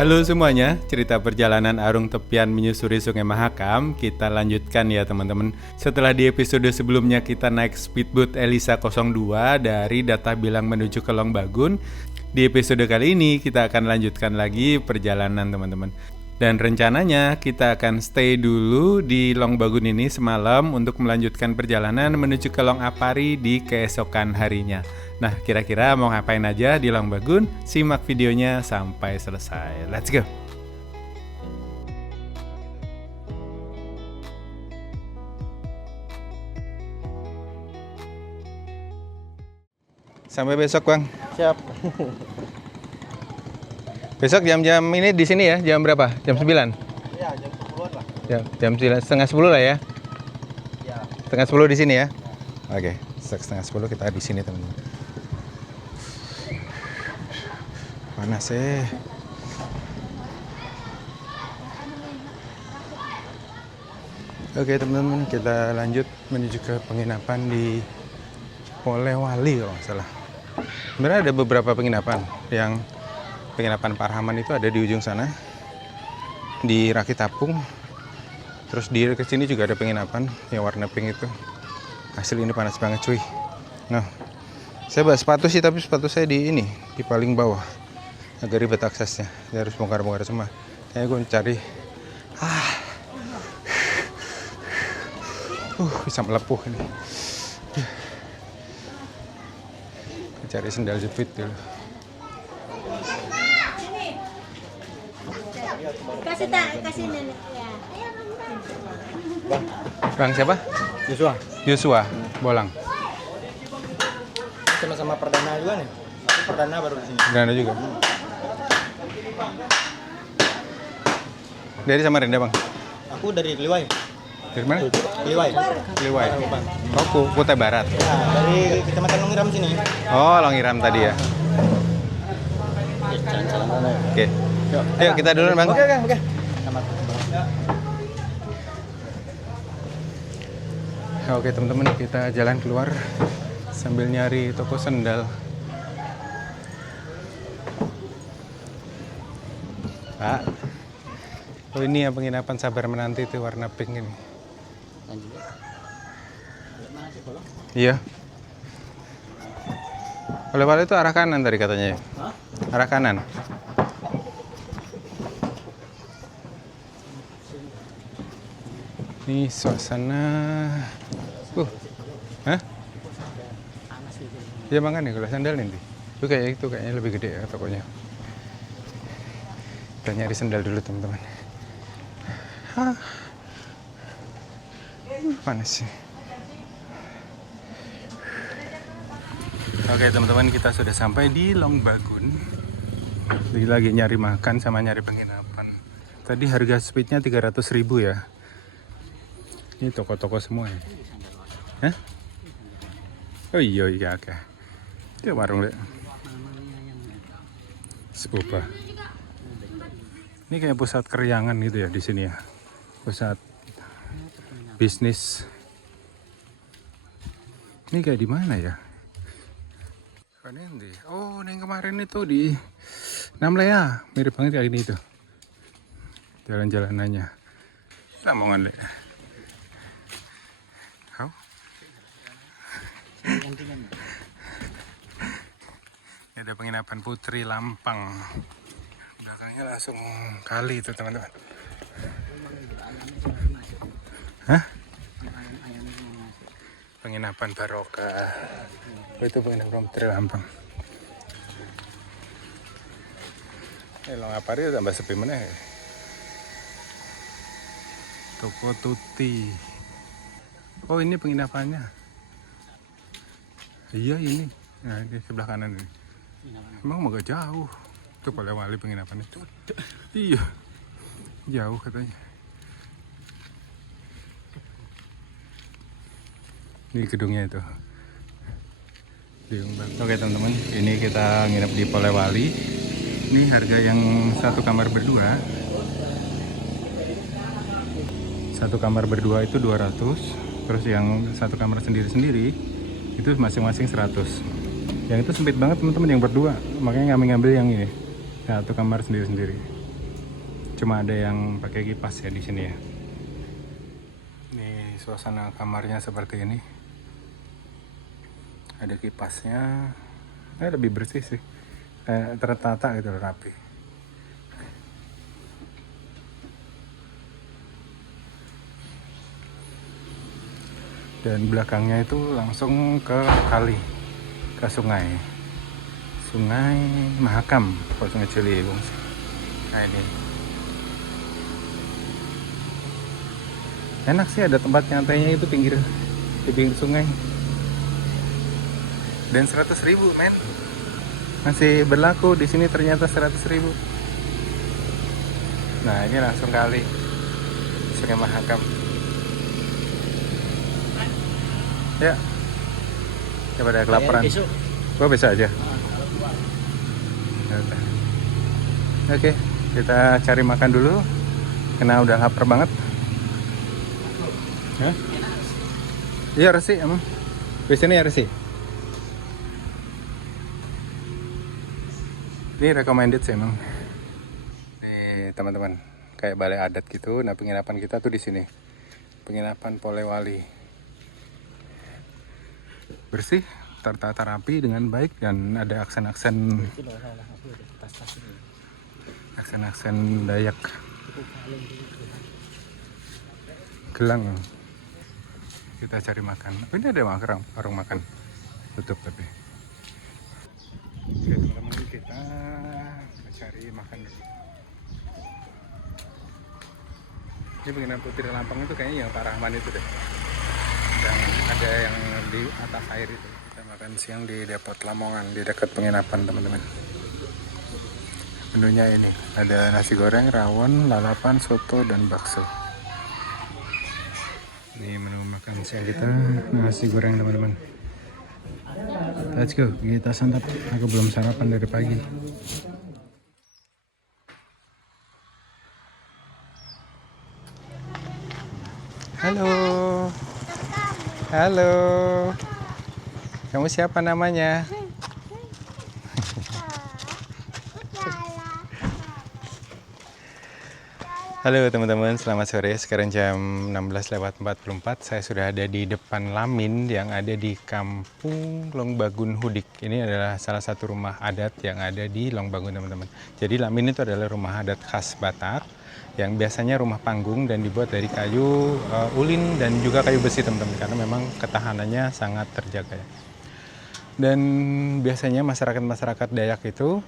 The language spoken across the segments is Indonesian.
Halo semuanya, cerita perjalanan Arung Tepian menyusuri Sungai Mahakam kita lanjutkan ya teman-teman. Setelah di episode sebelumnya kita naik speedboat Elisa 02 dari Data Bilang menuju ke Longbagun, di episode kali ini kita akan lanjutkan lagi perjalanan teman-teman. Dan rencananya kita akan stay dulu di Longbagun ini semalam untuk melanjutkan perjalanan menuju ke Longapari di keesokan harinya. Nah, kira-kira mau ngapain aja di Longbagun? Simak videonya sampai selesai. Let's go! Sampai besok, Bang. Siap. Besok jam-jam ini di sini ya, jam berapa? Jam 9? Ya, jam 10-an lah. Ya, jam 9, setengah 10 lah ya? Ya. Setengah 10 di sini ya? Oke, setengah 10 kita di sini teman-teman. Panas Oke teman-teman, kita lanjut menuju ke penginapan di Polewali kalau nggak salah. Sebenarnya ada beberapa penginapan. Yang penginapan Parhaman itu ada di ujung sana, di Rakitapung. Terus di dekat sini juga ada penginapan yang warna pink itu. Asli ini panas banget cuy. Nah, saya bawa sepatu sih, tapi sepatu saya di paling bawah. Agak ribet aksesnya, saya harus bongkar-bongkar semua. Kayaknya gue mencari bisa melepuh ini. Cari sendal jepit dulu. Kasih nenek ya. Bang siapa? Joshua. Joshua Bolang. Sama-sama perdana juga nih. Aku perdana baru di sini. Perdana juga. Dari Samarinda bang? Aku dari Kliwai. Dari mana? Kliwai. Kliwai. Oh, Kutai Barat. Ya, dari Kecamatan Longiram sini. Oh, Longiram tadi ya. Oke. Yuk kita duluan bang. Oke. Selamat. Oke teman-teman, kita jalan keluar sambil nyari toko sendal. Pak, oh ini ya penginapan Sabar Menanti itu warna pink ini. Iya. Oleh-oleh itu arah kanan tadi katanya ya? Arah kanan. Ini suasana. Hah? Iya makanya kalau sandal nanti. Itu kayaknya lebih gede ya tokonya. Kita nyari sandal dulu teman-teman. Panas sih. Oke teman-teman, kita sudah sampai di Longbagun. Jadi lagi nyari makan sama nyari penginapan. Tadi harga speednya 300.000 ya. Ini toko-toko semua ya. Hah? Oh iya oke. Itu warung deh. Sepupa. Ini kayak pusat keriangan gitu ya di sini ya. Pusat bisnis. Ini kayak di mana ya? Oh, yang kemarin itu di Namlea, mirip banget kayak ini tuh. Jalan-jalanannya. Lamongan deh. Kau? Ini ada penginapan Putri Lampang. Belakangnya langsung kali itu teman-teman. Hah? Penginapan Barokah. Oh, itu penginapan Putri Lampang. Longapari tambah sepi mana ya? Toko Tuti. Oh ini penginapannya. Iya ini. Nah di sebelah kanan ini. Emang agak jauh. Itu Polewali penginapannya. Iya. Jauh katanya. Ini gedungnya itu. Oke teman-teman, ini kita nginep di Polewali. Ini harga yang satu kamar berdua. Satu kamar berdua itu 200. Terus yang satu kamar sendiri-sendiri itu masing-masing 100. Yang itu sempit banget teman-teman, yang berdua. Makanya ngambil yang ini. Satu kamar sendiri-sendiri. Cuma ada yang pakai kipas ya di sini ya. Nih suasana kamarnya seperti ini. Ada kipasnya. Lebih bersih sih. Tertata gitu, rapi. Dan belakangnya itu langsung ke kali, ke sungai Mahakam, kalau Sungai Ciliwung. Nah ini enak sih, ada tempat nyantainya itu di pinggir sungai. Dan 100.000 men, masih berlaku di sini ternyata 100.000. Nah ini langsung kali Sungai Mahakam. Ya, coba ada kelaparan. Besok aja. Oke, kita cari makan dulu karena udah lapar banget. Hah? Iya resi emang. Biasanya ya resi. Ini recommended sih emang. Nih teman-teman, kayak balai adat gitu. Nah penginapan kita tuh di sini. Penginapan Polewali. Bersih, tertata rapi dengan baik, dan ada aksen-aksen Dayak Gelang. Kita cari makan. Oh, ini ada warung makan tutup tapi. Oke teman-teman, kita cari makan dulu. Ini penginapan Putri Lampang itu kayaknya yang Pak Rahman itu deh, yang ada yang di atas air itu. Kita makan siang di Depot Lamongan, di dekat penginapan teman-teman. Menunya ini ada nasi goreng, rawon, lalapan, soto, dan bakso. Ini menu makan siang kita, nasi goreng teman-teman. Let's go, kita santap. Aku belum sarapan dari pagi. Halo. Halo. Kamu siapa namanya? Halo teman-teman, selamat sore. Sekarang jam 16:44. Saya sudah ada di depan Lamin yang ada di Kampung Longbagun Hudik. Ini adalah salah satu rumah adat yang ada di Longbagun teman-teman. Jadi Lamin itu adalah rumah adat khas Batak yang biasanya rumah panggung dan dibuat dari kayu ulin dan juga kayu besi teman-teman, karena memang ketahanannya sangat terjaga ya. Dan biasanya masyarakat Dayak itu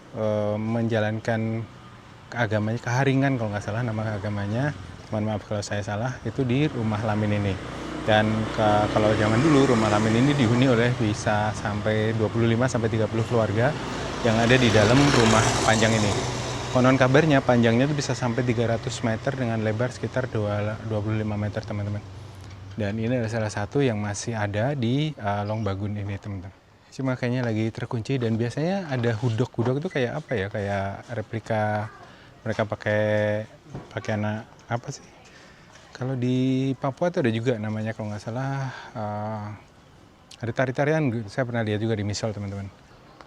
menjalankan agamanya, Keharingan kalau nggak salah nama agamanya, mohon maaf kalau saya salah, itu di rumah Lamin ini. Dan kalau zaman dulu rumah Lamin ini dihuni oleh bisa sampai 25-30 keluarga yang ada di dalam rumah panjang ini. Konon kabarnya panjangnya itu bisa sampai 300 meter dengan lebar sekitar 25 meter teman-teman. Dan ini adalah salah satu yang masih ada di Longbagun ini teman-teman. Cuma kayaknya lagi terkunci, dan biasanya ada hudok itu kayak apa ya, kayak replika. Mereka pakai anak apa sih? Kalau di Papua tuh ada juga namanya kalau nggak salah ada tari-tarian. Saya pernah lihat juga di Misol teman-teman.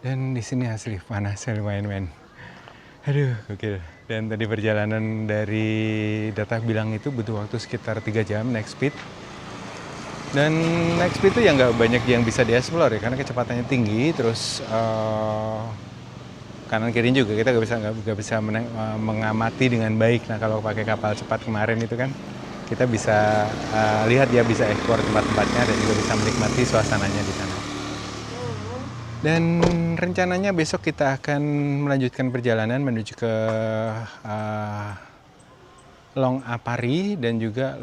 Dan di sini asli panas lumayan men. Aduh, oke. Dan tadi perjalanan dari Data Bilang itu butuh waktu sekitar 3 jam naik speed. Dan naik speed itu ya nggak banyak yang bisa dieksplor ya, karena kecepatannya tinggi, terus kanan kiri juga kita nggak bisa mengamati dengan baik. Nah kalau pakai kapal cepat kemarin itu kan kita bisa lihat, ya bisa ekspor tempat-tempatnya dan juga bisa menikmati suasananya di sana. Dan rencananya besok kita akan melanjutkan perjalanan menuju ke Long Apari dan juga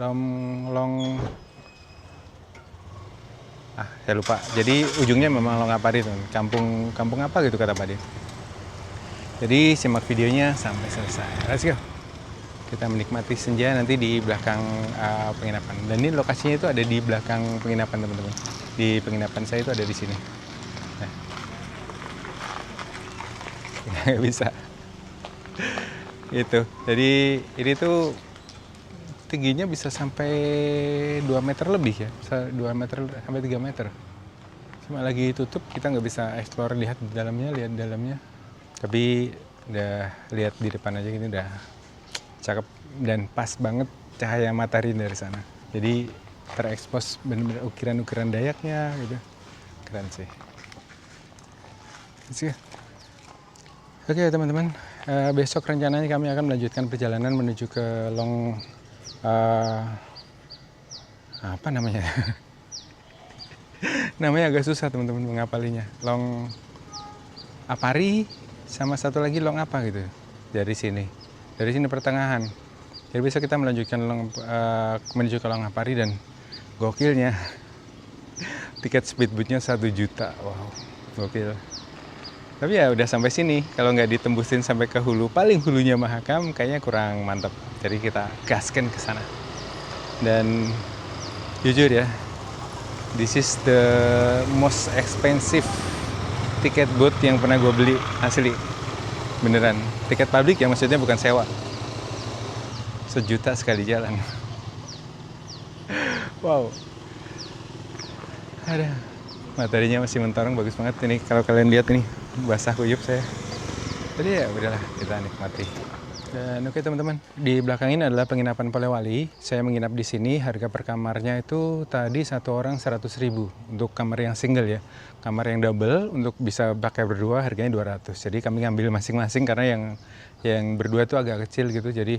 saya lupa. Jadi ujungnya memang Long Apari, kampung apa gitu kata Pak Din. Jadi simak videonya sampai selesai. Let's go. Kita menikmati senja nanti di belakang penginapan. Dan ini lokasinya itu ada di belakang penginapan teman-teman. Di penginapan saya itu ada di sini. Nah. Nggak bisa. Gitu. Jadi ini tuh tingginya bisa sampai 2 meter lebih ya. Bisa 2 meter sampai 3 meter. Cuma lagi tutup, kita nggak bisa explore, lihat dalamnya. Tapi udah lihat di depan aja gini udah cakep dan pas banget cahaya matahari dari sana. Jadi terekspos benar-benar ukiran-ukiran Dayaknya gitu. Keren sih. Oke teman-teman, besok rencananya kami akan melanjutkan perjalanan menuju ke Long apa namanya? Namanya agak susah teman-teman mengapalinya. Long Apari sama satu lagi Long apa gitu. Dari sini pertengahan. Jadi besok kita melanjutkan menuju ke Long Apari dan gokilnya tiket speedboatnya 1 juta. Wow, gokil. Tapi ya udah sampai sini. Kalau nggak ditembusin sampai ke hulu, paling hulunya Mahakam, kayaknya kurang mantap. Jadi kita gaskan ke sana. Dan jujur ya, this is the most expensive tiket boat yang pernah gue beli, asli. Beneran. Tiket publik ya, maksudnya bukan sewa. 1 juta sekali jalan. Wow. Ada. Materinya masih mentorong, bagus banget ini. Kalau kalian lihat ini, basah kuyup saya. Jadi ya udahlah, kita nikmati. Dan oke teman-teman, di belakang ini adalah penginapan Polewali. Saya menginap di sini, harga per kamarnya itu tadi satu orang 100.000 untuk kamar yang single ya. Kamar yang double untuk bisa pakai berdua harganya 200. Jadi kami ngambil masing-masing karena yang berdua itu agak kecil gitu. Jadi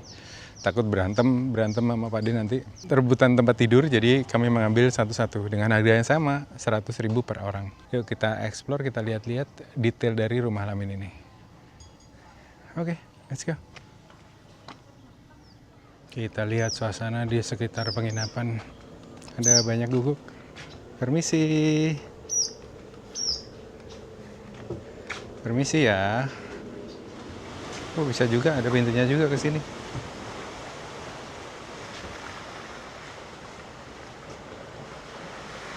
takut berantem sama Pak De nanti rebutan tempat tidur. Jadi kami mengambil satu-satu dengan harga yang sama, 100.000 per orang. Yuk kita explore, kita lihat-lihat detail dari rumah Lamin ini. Oke, let's go. Kita lihat suasana di sekitar penginapan. Ada banyak guguk. Permisi. Permisi ya. Oh, bisa juga, ada pintunya juga ke sini.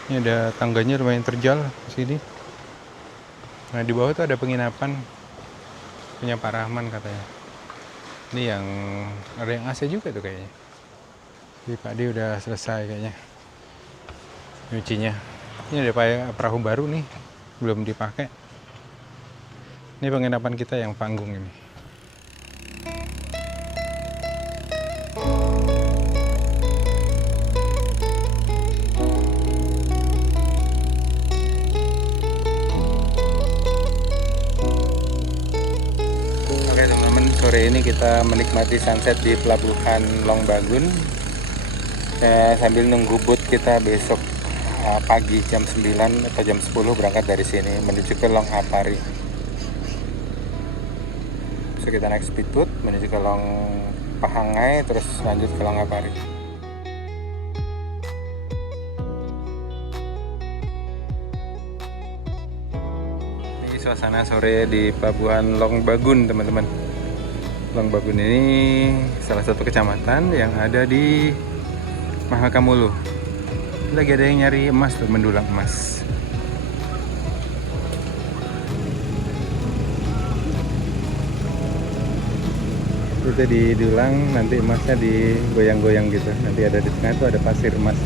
Ini ada tangganya lumayan terjal di sini. Nah, di bawah tuh ada penginapan punya Pak Rahman katanya. Ini yang ada yang AC juga tuh kayaknya. Jadi Pak D udah selesai kayaknya nyucinya. Ini ada perahu baru nih, belum dipakai. Ini penginapan kita yang panggung ini. Sore ini kita menikmati sunset di pelabuhan Long Bagun sambil nunggu boat kita besok pagi jam 9 atau jam 10 berangkat dari sini menuju ke Long Apari. So kita naik speedboat menuju ke Long Pahangai terus lanjut ke Long Apari. Ini suasana sore di pelabuhan Long Bagun teman-teman. Long Bagun ini salah satu kecamatan yang ada di Mahakam Hulu. Lagi ada yang nyari emas tuh, mendulang emas. Itu didulang, nanti emasnya digoyang-goyang gitu. Nanti ada di tengah tuh ada pasir emas.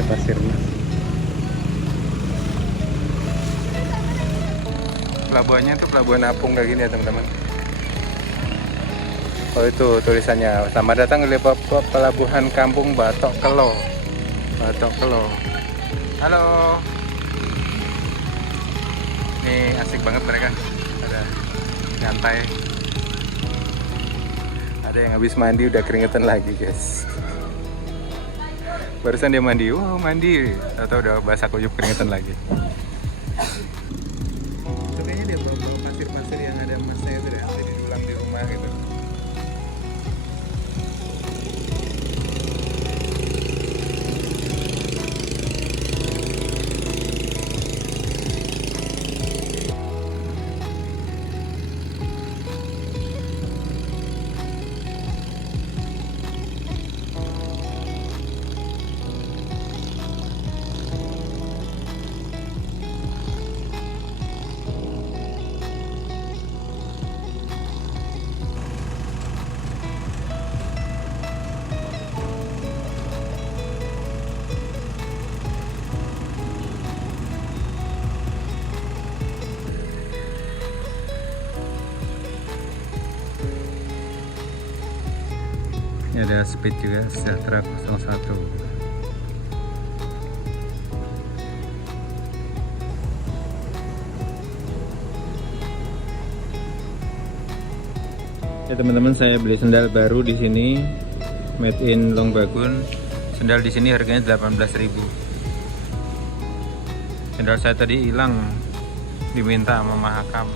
Pelabuhannya tuh pelabuhan apung kayak gini ya teman-teman. Oh itu tulisannya, selamat datang di pelabuhan kampung Batok Kelo. Halo. Ini asik banget mereka. Ada nyantai. Ada yang habis mandi udah keringetan lagi guys. Barusan dia mandi, mandi. Atau udah basah kuyup keringetan lagi. Kayaknya dia bawa pasir-pasir yang ada emasnya itu deh, nanti didulang di rumah gitu. ada speed juga, Sejahtera 01. Ya teman-teman, saya beli sendal baru di sini, made in Longbagun. Sendal di sini harganya 18.000. Sendal saya tadi hilang, diminta sama Mahakam.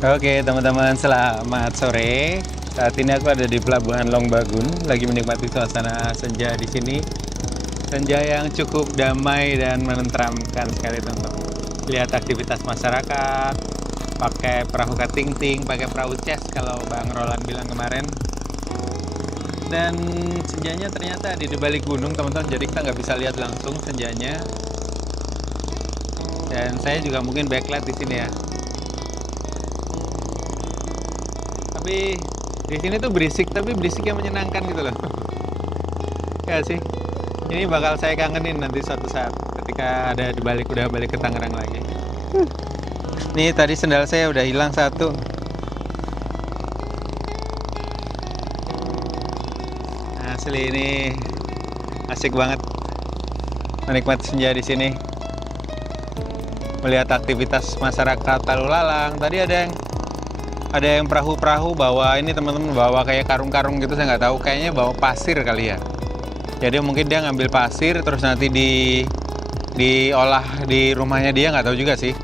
Oke teman-teman, selamat sore. Saat ini aku ada di Pelabuhan Longbagun, lagi menikmati suasana senja di sini. Senja yang cukup damai dan menenteramkan sekali teman-teman. Lihat aktivitas masyarakat, pakai perahu kating-ting, pakai perahu ces kalau Bang Roland bilang kemarin. Dan senjanya ternyata di balik gunung teman-teman, jadi kita nggak bisa lihat langsung senjanya. Dan saya juga mungkin backlight di sini ya. Tapi di sini tuh berisik, tapi berisik yang menyenangkan gitu loh. Ya sih. Ini bakal saya kangenin nanti suatu saat ketika ada udah balik ke Tangerang lagi. Nih tadi sendal saya udah hilang satu. Asli ini asik banget menikmati senja di sini. Melihat aktivitas masyarakat lalu lalang. Tadi ada yang perahu-perahu bawa ini teman-teman, bawa kayak karung-karung gitu, saya nggak tahu, kayaknya bawa pasir kali ya. Jadi mungkin dia ngambil pasir terus nanti diolah di rumahnya dia, nggak tahu juga sih.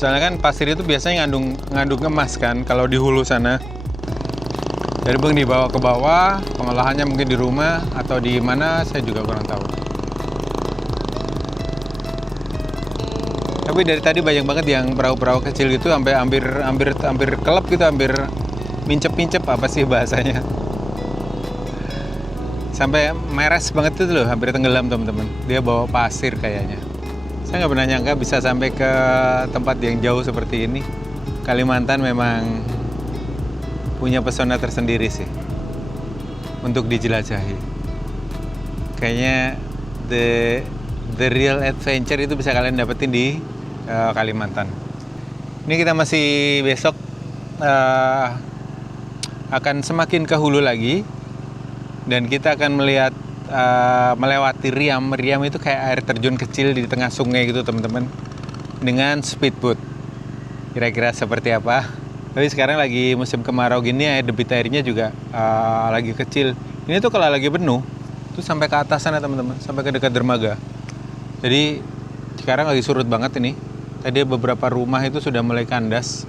Soalnya kan pasir itu biasanya ngandung emas kan kalau di hulu sana. Jadi bang dibawa ke bawah, pengolahannya mungkin di rumah atau di mana, saya juga kurang tahu. Tapi dari tadi banyak banget yang perahu-perahu kecil gitu, sampai hampir kelep gitu, hampir mincep apa sih bahasanya. Sampai meres banget itu loh, hampir tenggelam teman-teman. Dia bawa pasir kayaknya. Saya nggak pernah nyangka bisa sampai ke tempat yang jauh seperti ini. Kalimantan memang punya pesona tersendiri sih untuk dijelajahi. Kayaknya the real adventure itu bisa kalian dapetin di Kalimantan. Ini kita masih besok akan semakin ke hulu lagi, dan kita akan melihat melewati Riam. Riam itu kayak air terjun kecil di tengah sungai gitu teman-teman, dengan speedboat. Kira-kira seperti apa? Tapi sekarang lagi musim kemarau gini, debit airnya juga lagi kecil. Ini tuh kalau lagi penuh tuh sampai ke atas sana teman-teman, sampai ke dekat dermaga. Jadi sekarang lagi surut banget ini. Tadi beberapa rumah itu sudah mulai kandas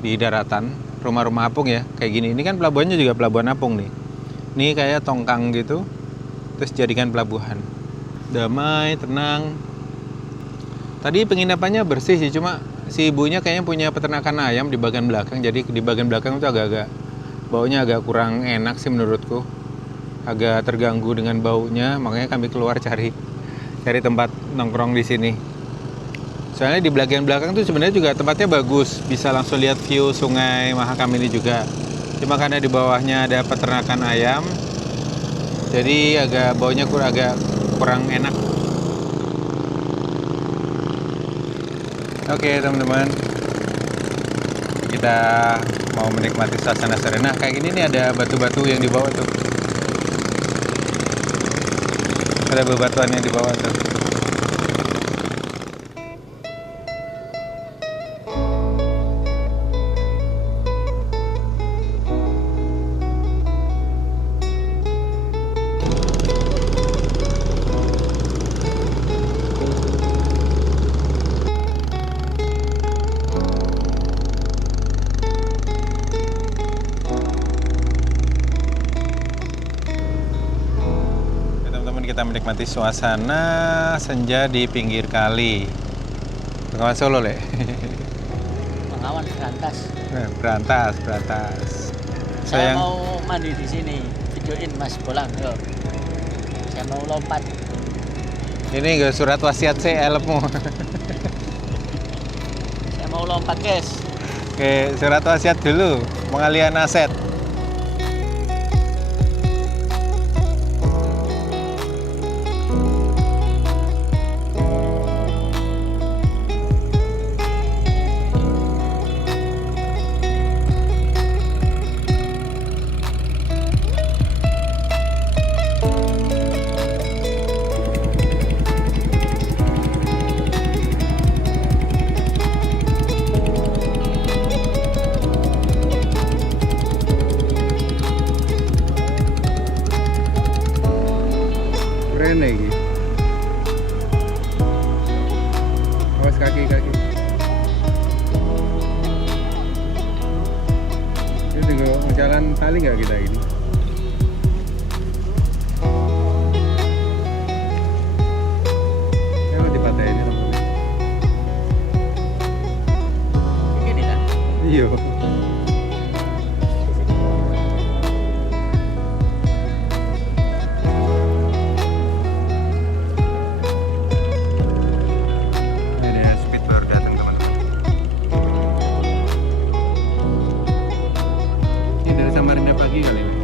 di daratan, rumah-rumah apung ya, kayak gini. Ini kan pelabuhannya juga pelabuhan apung nih. Ini kayak tongkang gitu, terus jadikan pelabuhan. Damai, tenang. Tadi penginapannya bersih sih, cuma si ibunya kayaknya punya peternakan ayam di bagian belakang. Jadi di bagian belakang itu agak-agak baunya agak kurang enak sih menurutku. Agak terganggu dengan baunya, makanya kami keluar cari tempat nongkrong di sini. Soalnya di bagian belakang tuh sebenarnya juga tempatnya bagus, bisa langsung lihat view Sungai Mahakam ini juga. Cuma karena di bawahnya ada peternakan ayam, jadi baunya agak kurang enak. Oke teman-teman, kita mau menikmati suasana serena. Kayak gini nih, ada batu-batu yang di bawah tuh. Ada bebatuan yang di bawah tuh. Kita menikmati suasana senja di pinggir kali. Bengawan Solo, Le. Bengawan Berantas. Berantas. Saya mau mandi di sini. Videoin Mas Bolang, yo. Saya mau lompat. Ini enggak surat wasiat saya helmmu. Saya mau lompat, guys. Oke, surat wasiat dulu, pengalihan aset. Rene iki. Awas kaki. Ini tunggu jalan tali nggak kita ini? Ya di pantai ini teman-teman. Begini kan? Iya. Ini ya, speed baru datang teman-teman. Ini dari Samarinda pagi kali ini.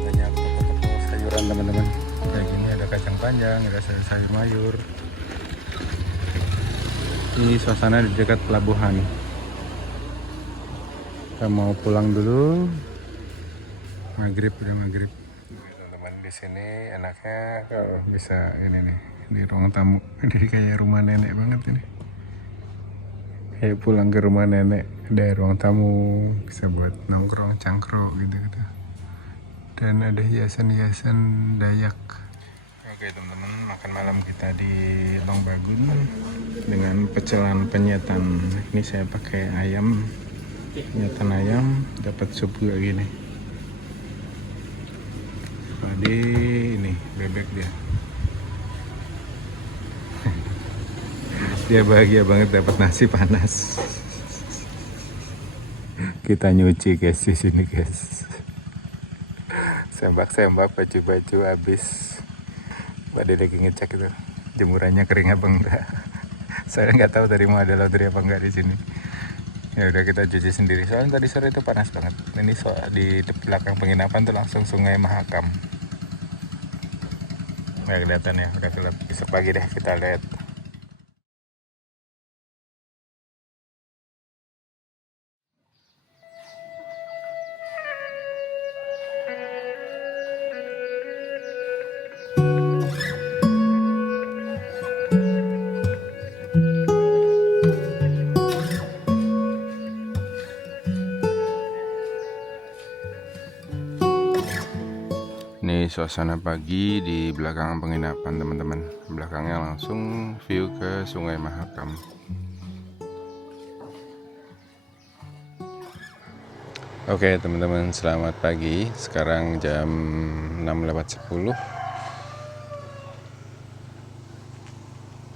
Banyak toko-toko sayuran teman-teman. Kayak gini ada kacang panjang, ada sayur mayur. Ini suasana di dekat pelabuhan. Kita mau pulang dulu. Maghrib, udah maghrib. Teman-teman di sini enaknya kalau bisa ini nih, ini ruang tamu. Ini kayak rumah nenek banget ini. Kayak pulang ke rumah nenek, ada ruang tamu, bisa buat nongkrong, cangkruk gitu-gitu. Dan ada hiasan-hiasan Dayak. Oke teman-teman, makan malam kita di Longbagun dengan pecelan penyetan. Ini saya pakai ayam, penyetan ayam, dapat sup juga gini. Padi ini bebek dia. Dia bahagia banget dapat nasi panas. Kita nyuci guys di sini guys. Sembak-sembak baju-baju habis. Padi lagi ngecek itu jemurannya kering apa enggak. Saya nggak tahu tadi mau ada laundry apa enggak di sini. Ya udah kita cuci sendiri. Soalnya tadi sore itu panas banget. Ini di belakang penginapan tuh langsung Sungai Mahakam. Nggak kelihatan ya, udah gelap. Besok pagi deh kita lihat. Ini suasana pagi di belakang penginapan teman-teman. Belakangnya langsung view ke Sungai Mahakam. Oke teman-teman, selamat pagi. Sekarang jam 6:10.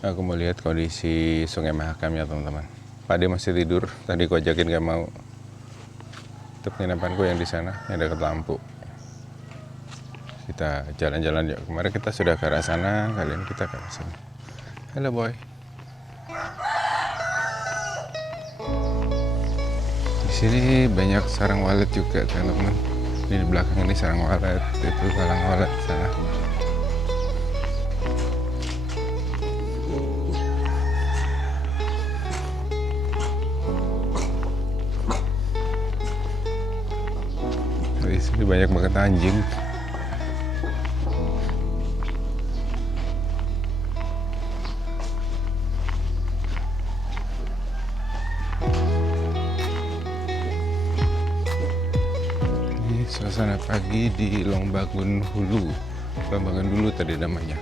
Aku mau lihat kondisi Sungai Mahakam ya teman-teman. Pade masih tidur. Tadi aku ajakin gak mau. Itu penginapanku yang di sana, yang dekat lampu. Kita jalan-jalan yuk. Kemarin kita sudah ke arah sana, kali ini kita ke arah sana. Halo boy. Di sini banyak sarang walet juga teman-teman. Ini di belakang ini sarang walet, itu sarang walet sana. Di sini banyak banget anjing. Suasana pagi di Longbagun Hulu. Longbagun Hulu tadi namanya.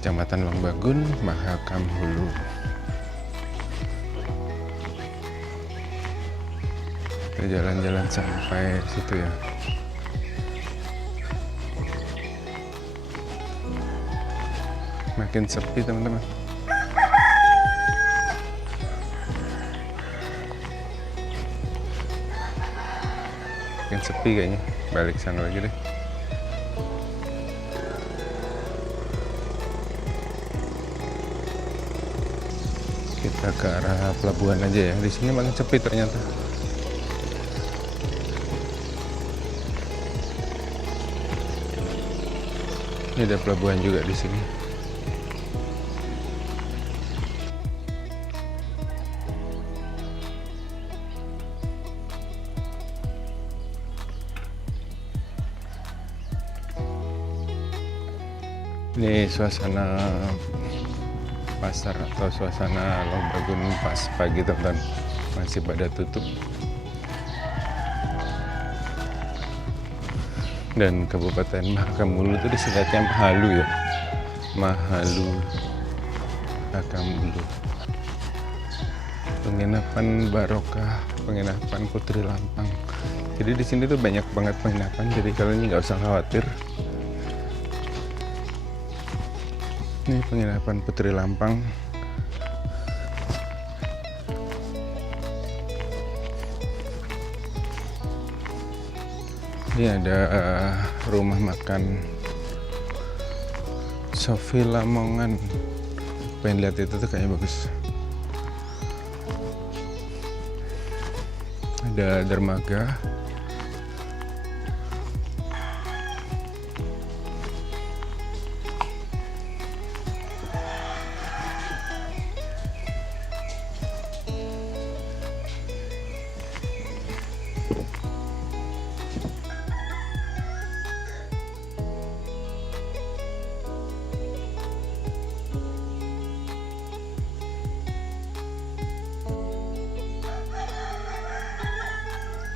Kecamatan Longbagun, Mahakam Hulu. Kita jalan-jalan sampai situ ya. Makin sepi teman-teman. makin sepi kayaknya. Balik sana lagi deh. Kita ke arah pelabuhan aja ya. Di sini makin sepi ternyata. Ini ada pelabuhan juga di sini. Ini suasana pasar atau suasana Lombagun pas pagi teman-teman, masih pada tutup. Dan Kabupaten Mahakamulu itu disingkatnya Mahalu ya, Mahalu Mahakamulu. Penginapan Barokah, penginapan Putri Lampang. Jadi di sini tuh banyak banget penginapan, jadi kalian nggak usah khawatir. Ini penginapan Putri Lampang. Ini ada rumah makan Sofi Lamongan. Pengen lihat itu tuh kayaknya bagus. Ada dermaga.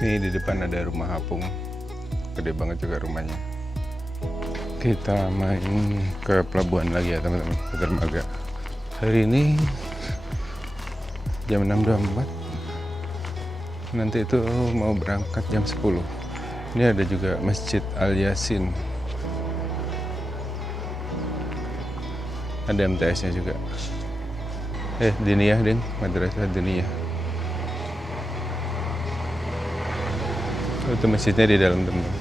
Ini di depan ada rumah apung, gede banget juga rumahnya. Kita main ke pelabuhan lagi ya teman-teman, ke dermaga. Hari ini jam 6.24. Nanti itu mau berangkat jam 10. Ini ada juga Masjid Al Yasin. Ada MTS-nya juga. Diniyah ding, Madrasah Diniyah. Itu masjidnya di dalam teman-teman.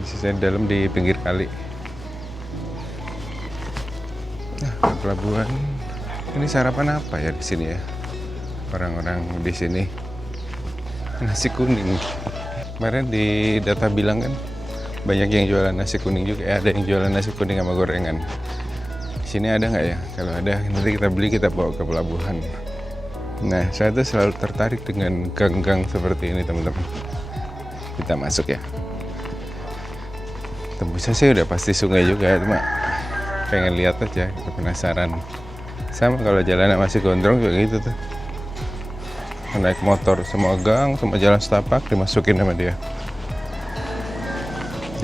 Masjidnya di dalam di pinggir kali. Nah, ke pelabuhan. Ini sarapan apa ya di sini ya? Orang-orang di sini nasi kuning. Kemarin di data bilang kan banyak yang jualan nasi kuning juga. Ada yang jualan nasi kuning sama gorengan. Di sini ada nggak ya? Kalau ada nanti kita beli, kita bawa ke pelabuhan. Nah, saya tuh selalu tertarik dengan gang-gang seperti ini teman-teman. Kita masuk ya. Tembusnya sih udah pasti sungai juga, cuma pengen lihat aja, penasaran. Sama kalau jalan masih gondrong juga gitu tuh. Naik motor semua gang, semua jalan setapak dimasukin sama dia.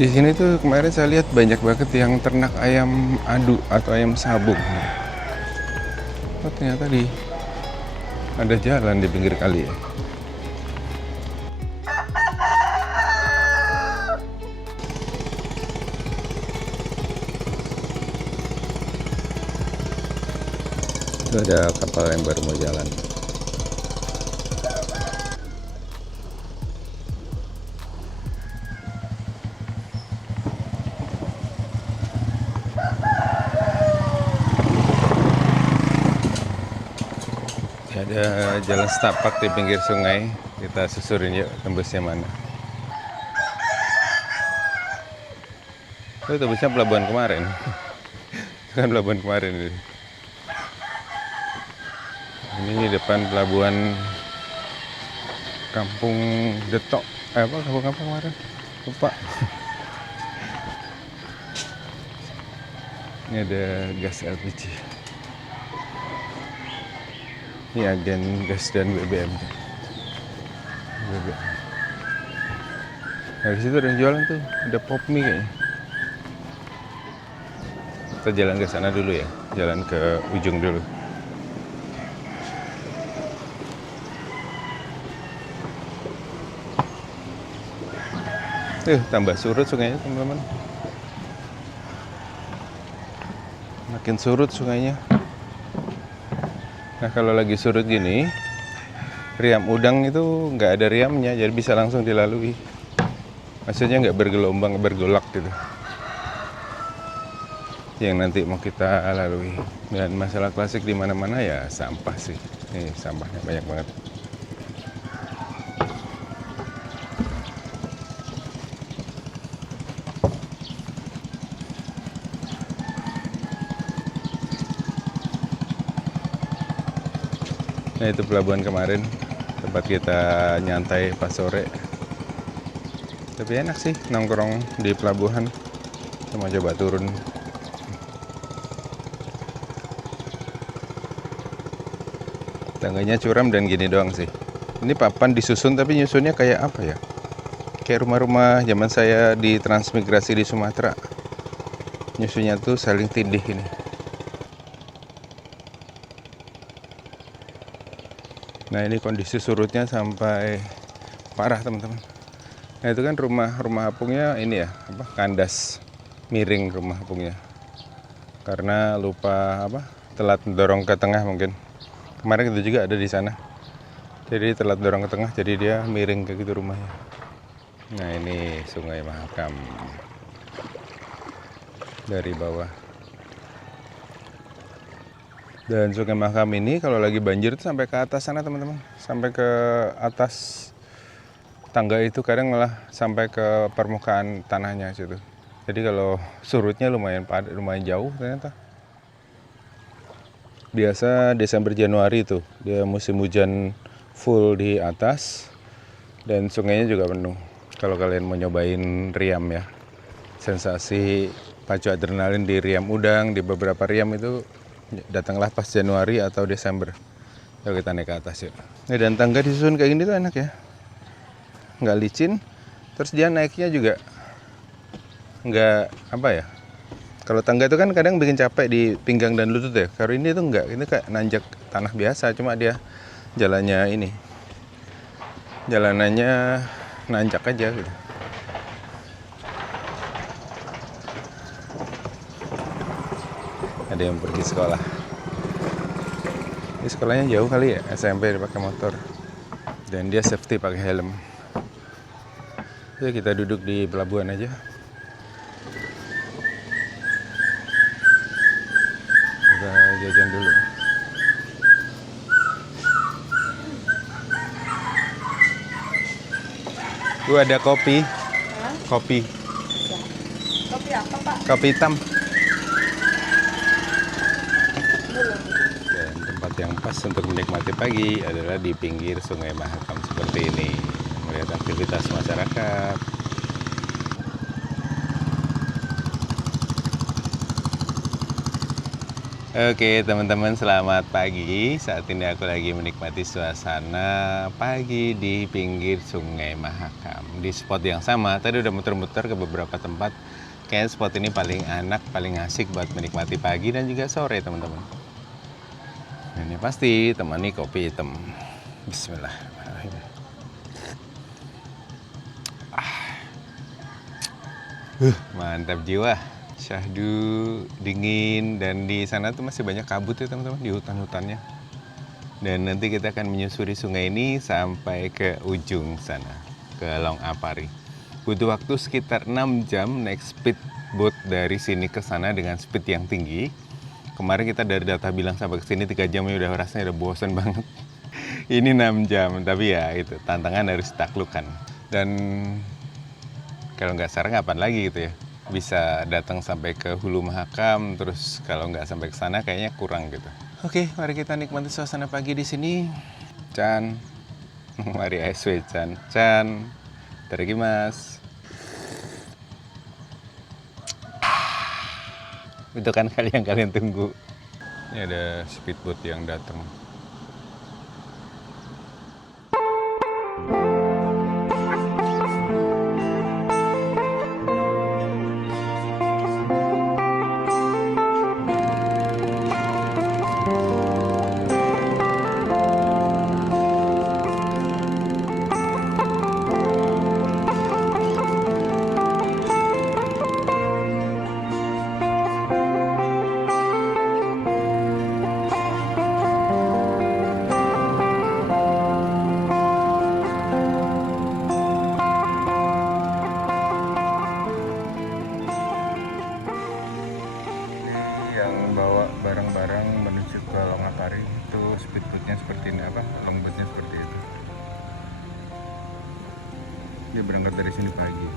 Di sini tuh kemarin saya lihat banyak banget yang ternak ayam adu atau ayam sabung. Oh, ternyata ada jalan di pinggir kali ya. Itu ada kapal yang baru mau jalan. Ada jalan setapak di pinggir sungai, kita susurin yuk tembusnya mana. Itu tembusnya pelabuhan kemarin. Kan pelabuhan kemarin ini. Ini depan pelabuhan Kampung Detok. Kampung apa kemarin? Lupa. Ini ada gas LPG. Ini agen gas dan BBM. Nah, di situ ada yang jualan tuh, ada pop mie kayaknya. Kita jalan ke sana dulu ya, jalan ke ujung dulu. Tambah surut sungainya teman-teman. Makin surut sungainya. Nah, kalau lagi surut gini, Riam udang itu nggak ada riamnya, jadi bisa langsung dilalui. Maksudnya nggak bergelombang, bergolak gitu. Yang nanti mau kita lalui. Dan masalah klasik di mana-mana ya sampah sih. Nih sampahnya banyak banget. Nah itu pelabuhan kemarin, tempat kita nyantai pas sore. Tapi enak sih nongkrong di pelabuhan. Kita mau coba turun. Tangganya curam dan gini doang sih. Ini papan disusun tapi nyusunnya kayak apa ya? Kayak rumah-rumah zaman saya di transmigrasi di Sumatera. Nyusunnya tuh saling tindih ini. Nah ini kondisi surutnya sampai parah teman-teman. Nah itu kan rumah apungnya ini ya, kandas miring rumah apungnya. Karena lupa telat dorong ke tengah mungkin. Kemarin itu juga ada di sana. Jadi telat dorong ke tengah, jadi dia miring kayak gitu rumahnya. Nah ini Sungai Mahakam dari bawah. Dan Sungai Mahakam ini kalau lagi banjir itu sampai ke atas sana teman-teman. Sampai ke atas tangga itu kadang malah sampai ke permukaan tanahnya situ. Jadi kalau surutnya lumayan jauh ternyata. Biasa Desember Januari itu dia musim hujan full di atas dan sungainya juga penuh. Kalau kalian mau nyobain riam ya, sensasi pacu adrenalin di riam udang, di beberapa riam itu datanglah pas Januari atau Desember. Yuk kita naik ke atas yuk. Nah, dan tangga disusun kayak gini tuh enak ya, nggak licin. Terus dia naiknya juga nggak kalau tangga itu kan kadang bikin capek di pinggang dan lutut ya. Kalau ini tuh nggak, ini kayak nanjak tanah biasa, cuma dia jalanannya nanjak aja gitu. Ada yang pergi sekolah. Ini sekolahnya jauh kali ya, SMP dia pakai motor. Dan dia safety pakai helm. Jadi kita duduk di pelabuhan aja. Kita jajan dulu. Ada kopi. Kopi. Kopi apa, Pak? Kopi hitam. Dan tempat yang pas untuk menikmati pagi adalah di pinggir Sungai Mahakam seperti ini. Melihat aktivitas masyarakat. Oke teman-teman, selamat pagi. Saat ini aku lagi menikmati suasana pagi di pinggir Sungai Mahakam. Di spot yang sama, tadi udah muter-muter ke beberapa tempat. Kayaknya spot ini paling enak, paling asik buat menikmati pagi dan juga sore teman-teman. Ini pasti temani kopi hitam. Bismillahirrahmanirrahim. Mantap jiwa. Syahdu, dingin, dan di sana tuh masih banyak kabut ya teman-teman, di hutan-hutannya. Dan nanti kita akan menyusuri sungai ini sampai ke ujung sana, ke Long Apari. Butuh waktu sekitar 6 jam naik speedboat dari sini ke sana dengan speed yang tinggi. Kemarin kita dari data bilang sampai ke sini 3 jam ya udah rasanya udah bosan banget. Ini 6 jam, tapi ya itu tantangan harus ditaklukkan. Dan kalau nggak sarapan lagi gitu ya. Bisa datang sampai ke Hulu Mahakam, terus kalau nggak sampai ke sana kayaknya kurang gitu. Oke, mari kita nikmati suasana pagi di sini. Chan, mari ASW Chan, Chan, terigimas. Itu kan yang kalian tunggu. Ini ada speedboat yang datang. Dia berangkat dari sini pagi.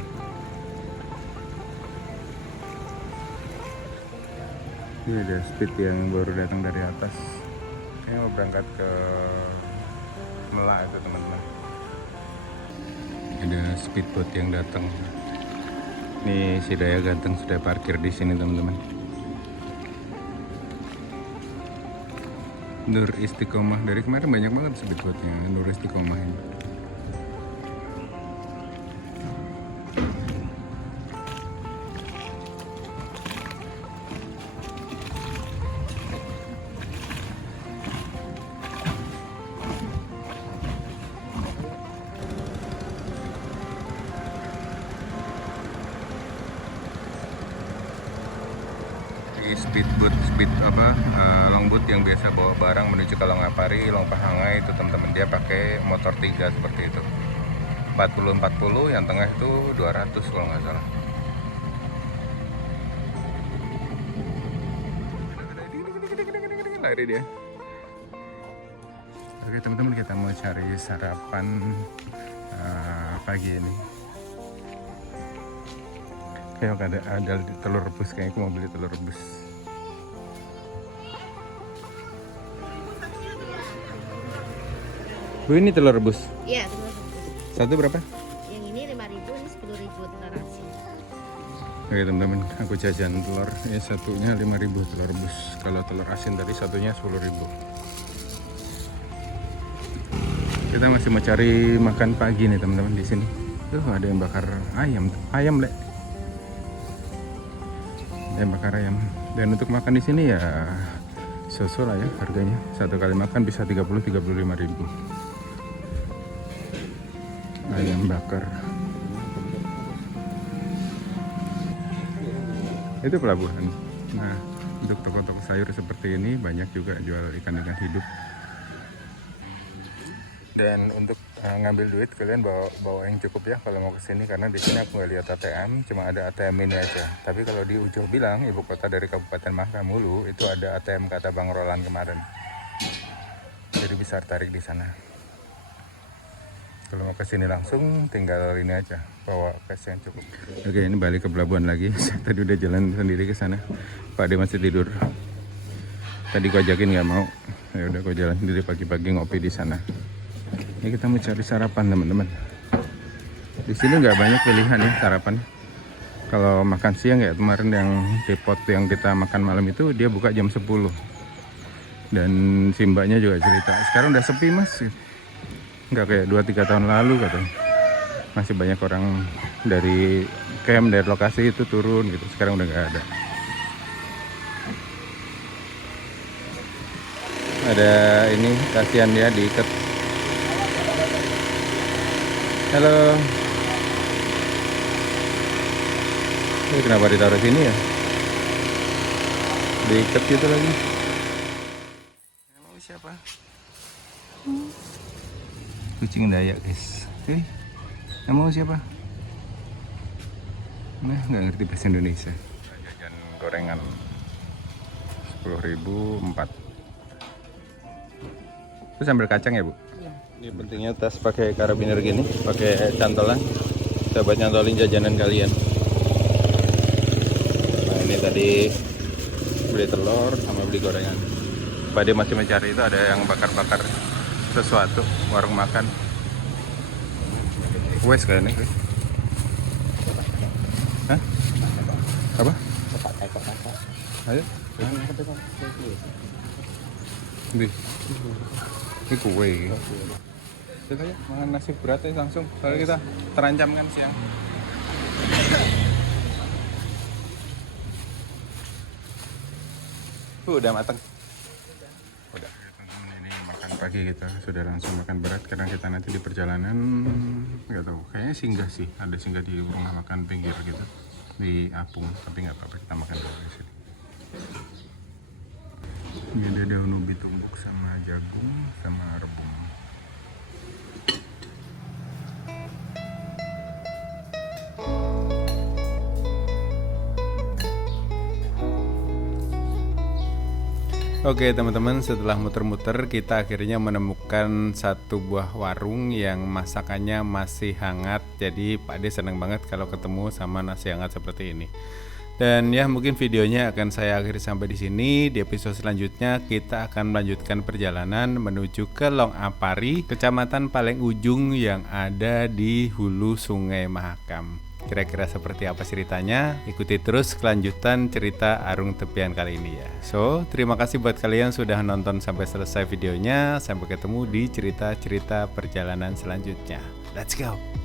Ini ada speed yang baru datang dari atas. Kayaknya mau berangkat ke Melak itu teman-teman. Ada speedboat yang datang. Nih si Daya ganteng sudah parkir di sini teman-teman. Nur Istiqomah, dari kemarin banyak banget speedboatnya Nur Istiqomah ini. Longboat yang biasa bawa barang menuju ke Longapari, Longpahangai itu teman-teman, dia pakai motor 3 seperti itu. 40 yang tengah itu 200 kalau nggak salah. Lari dia. Oke teman-teman, kita mau cari sarapan pagi ini. Kayak ada telur rebus, kayaknya aku mau beli telur rebus. Bu, ini telur rebus. Iya, telur rebus. Satu berapa? Yang ini 5.000, ini 10.000 telur asin. Oke teman-teman, aku jajan telur. Ini satunya 5.000 telur rebus. Kalau telur asin tadi satunya 10.000. Kita masih mau cari makan pagi nih teman-teman di sini. Tuh ada yang bakar ayam lek. Yang bakar ayam. Dan untuk makan di sini ya so-so lah ya harganya. Satu kali makan bisa 30-35 ribu. Ayam bakar. Itu pelabuhan. Nah, untuk toko-toko sayur seperti ini banyak juga jual ikan-ikan hidup. Dan untuk ngambil duit kalian bawa yang cukup ya kalau mau kesini, karena di sini aku nggak lihat ATM, cuma ada ATM ini aja. Tapi kalau di Ujo bilang ibu kota dari Kabupaten Mahakam Hulu itu ada ATM kata Bang Roland kemarin. Jadi bisa tarik di sana. Kalau mau kesini langsung tinggal ini aja, bawa cash yang cukup. Oke, ini balik ke pelabuhan lagi. Tadi udah jalan sendiri ke sana. Pak De masih tidur. Tadi aku ajakin nggak mau. Ya udah aku jalan sendiri pagi-pagi ngopi di sana. Ini kita mau cari sarapan teman-teman. Di sini nggak banyak pilihan ya sarapan. Kalau makan siang ya kemarin yang depot yang kita makan malam itu dia buka jam 10. Dan si mbaknya juga cerita sekarang udah sepi mas. Nggak kayak 2-3 tahun lalu katanya. Masih banyak orang dari camp, dari lokasi itu turun gitu. Sekarang udah nggak ada. Ada ini kasihan dia diikat. Halo. Ini kenapa ditaruh sini ya? Diikat gitu lagi. Mau siapa? Kucing Dayak guys. Yang mau siapa? Nah, nggak ngerti bahasa Indonesia. Jajan gorengan 10.000 4. Itu sambal kacang ya bu? Iya. Ini pentingnya tas pakai karabiner gini, pakai cantolan. Coba nyantolin jajanan kalian. Nah ini tadi beli telur sama beli gorengan. Pak De masih mencari itu, ada yang bakar-bakar sesuatu, warung makan. Wes kayaknya. Hah? Apa? Ayo. Ini kue. Kita ya makan nasi berat ya langsung. Soalnya kita terancam kan siang. Udah matang. Udah. Teman-teman, ini makan pagi kita sudah langsung makan berat karena kita nanti di perjalanan nggak tahu. Kayaknya singgah sih. Ada singgah di rumah makan pinggir gitu di Apung. Tapi nggak apa-apa, kita makan dulu di sini. Ini ada daun ubi tumbuk sama jagung sama rebung. Oke teman-teman, setelah muter-muter kita akhirnya menemukan satu buah warung yang masakannya masih hangat. Jadi Pak De senang banget kalau ketemu sama nasi hangat seperti ini. Dan ya mungkin videonya akan saya akhiri sampai di sini. Di episode selanjutnya kita akan melanjutkan perjalanan menuju ke Long Apari, kecamatan paling ujung yang ada di hulu Sungai Mahakam. Kira-kira seperti apa ceritanya? Ikuti terus kelanjutan cerita Arung Tepian kali ini ya. So, terima kasih buat kalian sudah nonton sampai selesai videonya. Sampai ketemu di cerita-cerita perjalanan selanjutnya. Let's go!